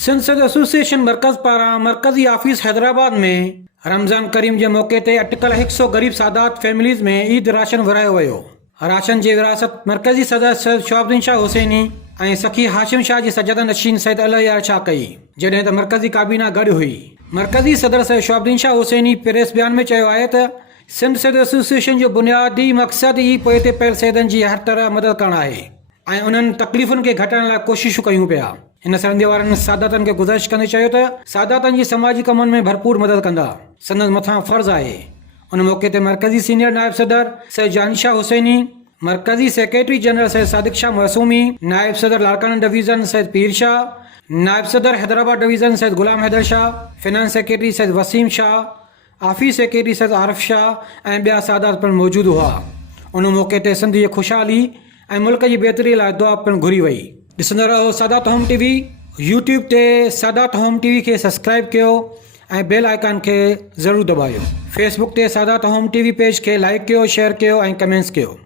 सिंध सद एसोसिएशन मरकज़ पारां मरकज़ी ऑफिस हैदराबाद में रमज़ान करीम जे मौक़े ते अटकल 100 गरीब सादात फैमिलीज़ में ईद राशन विरायो वियो। राशन जी विरासत मरकज़ी सदर सैयद शहाबुद्दीन शाह हुसैनी ऐं सखी हाशिम शाह जी सजद नशीन सैयद अलयार शाह कई, जॾहिं त मरकज़ी काबीना गॾु हुई। मरकज़ी सदर सैयद शहाबुद्दीन शाह हुसैनी प्रेस बयान में चयो आहे त सिंध सद एसोसिएशन जो बुनियादी मक़सदु ई पोइ ते पियल सैदनि जी हर तरह मदद करणु आहे ऐं उन्हनि तकलीफ़ुनि खे घटाइण लाइ कोशिशूं कयूं पिया। हिन सरंदे वारनि सादातनि खे गुज़ारिश कंदे चयो त सादातनि जी समाजी कमनि में भरपूर मदद कंदा, संदसि मथां फ़र्ज़ु आहे। उन मौक़े ते मरकज़ी सीनियर नायब सदर सैयद जानिशाह हुसैनी, मरकज़ी सेक्रेटरी जनरल सैयद सादिक शाह मसूमी, नायब सदर लाड़काना डिवीज़न सैयद पीर शाह, नायब सदर Hyderabad division Syed Ghulam Haider Shah, finance secretary Syed Waseem Shah, office secretary Syed Arif Shah ऐं ॿिया सादात पिणु मौजूदु हुआ। उन मौक़े ते सिंध जी ख़ुशहाली ऐं मुल्क जी बहितरी लाइ दुआ पिणु घुरी वई। ॾिसंदा रहो सादात होम टीवी। यूट्यूब ते सादात होम टीवी खे सब्सक्राइब कयो ऐं बेल आइकन खे ज़रूरु दॿायो। फेसबुक ते सादात होम टीवी पेज खे लाइक कयो, शेयर कयो ऐं कमेंट्स कयो।